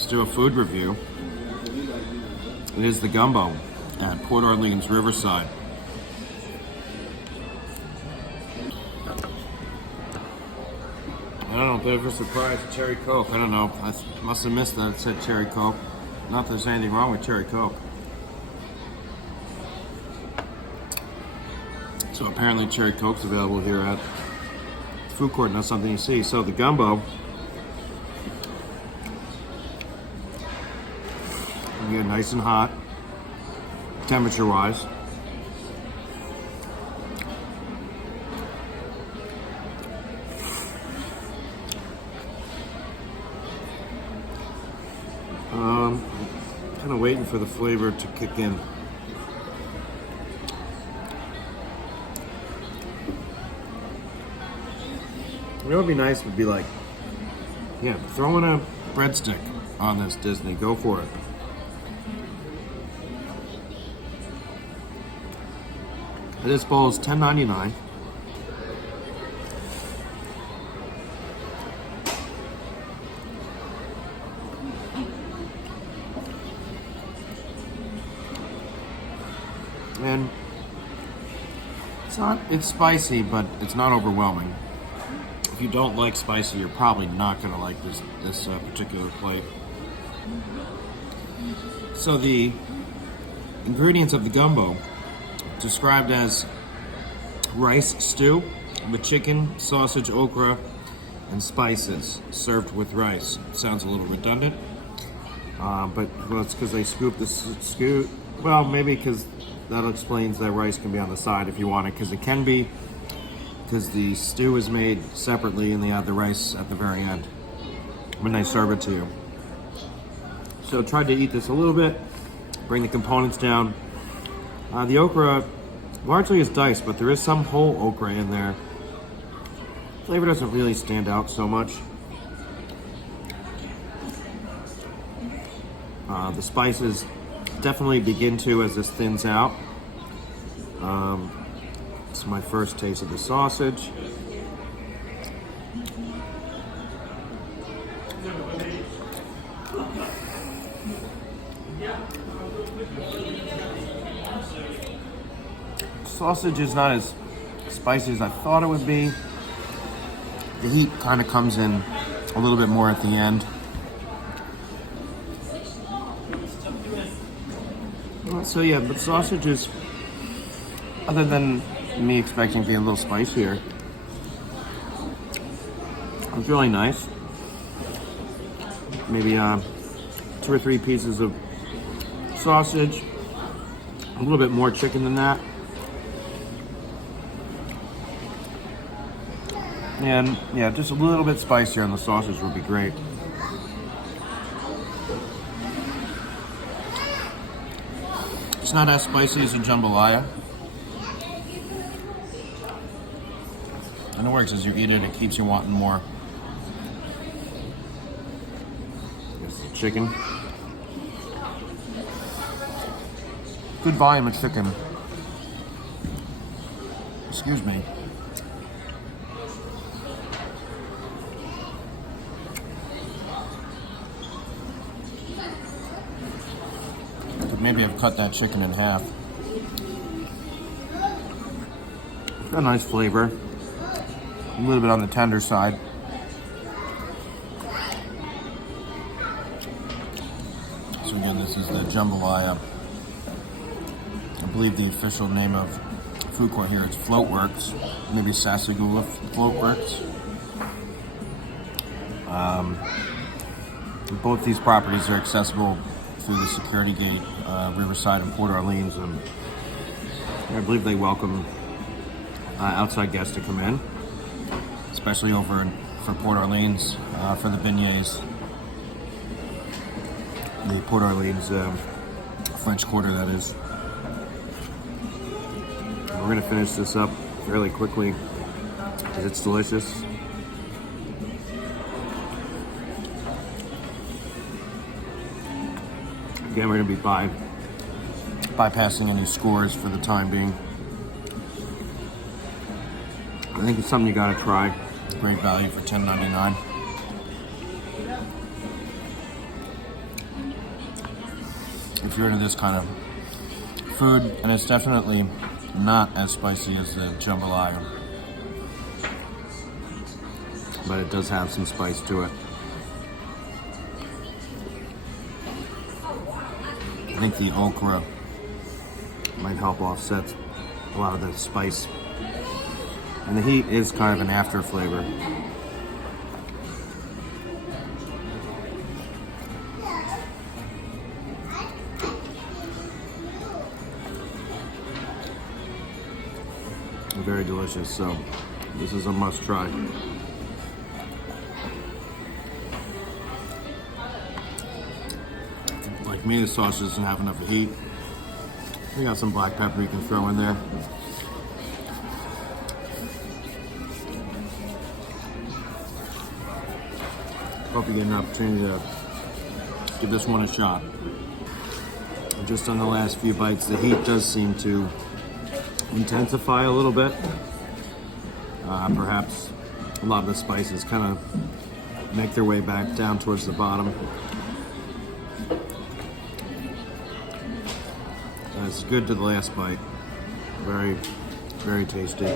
let's do a food review. It is the Gumbo at Port Orleans Riverside. I don't know, bit of a surprise, cherry Coke. I don't know, I must have missed that it said cherry Coke. Not that there's anything wrong with cherry Coke. So apparently cherry Coke's available here at the food court, and that's something you see. So the Gumbo, you get nice and hot, temperature-wise. Kind of waiting for the flavor to kick in. You know what would be nice would be like, yeah, throwing a breadstick on this Disney. Go for it. This bowl is $10.99. And it's spicy, but it's not overwhelming. If you don't like spicy, you're probably not going to like this particular plate. So the ingredients of the Gumbo, described as rice stew with chicken, sausage, okra, and spices, served with rice. Sounds a little redundant, but well, it's because they scoop the well, maybe because that explains that rice can be on the side if you want it, because it can be, because the stew is made separately and they add the rice at the very end when they serve it to you. So try to eat this a little bit, bring the components down. The okra largely is diced, but there is some whole okra in there. Flavor doesn't really stand out so much. The spices definitely begin to as this thins out. It's my first taste of the sausage. Sausage is not as spicy as I thought it would be. The heat kind of comes in a little bit more at the end. So yeah, but sausage is, other than me expecting to be a little spicier, it's really nice. Maybe 2 or 3 pieces of sausage, a little bit more chicken than that. And yeah, just a little bit spicier on the sausage would be great. It's not as spicy as a jambalaya. And it works as you eat it, it keeps you wanting more. Here's the chicken. Good volume of chicken. Excuse me. Maybe I've cut that chicken in half. A nice flavor. A little bit on the tender side. So again, this is the jambalaya. I believe the official name of food court here is Floatworks. Maybe Sasagula Floatworks. Both these properties are accessible through the security gate, Riverside and Port Orleans, and I believe they welcome outside guests to come in, especially over for Port Orleans, for the beignets, the Port Orleans French Quarter, that is. We're gonna finish this up fairly quickly because it's delicious. Again, we're going to be bypassing any scores for the time being. I think it's something you got to try. Great value for $10.99. if you're into this kind of food, and it's definitely not as spicy as the jambalaya, but it does have some spice to it. I think the okra might help offset a lot of the spice, and the heat is kind of an after flavor. Very delicious, so this is a must try. Like me, the sausage doesn't have enough heat. We got some black pepper you can throw in there. Hope you get an opportunity to give this one a shot. Just on the last few bites, the heat does seem to intensify a little bit. Perhaps a lot of the spices kind of make their way back down towards the bottom. It's good to the last bite. Very, very tasty.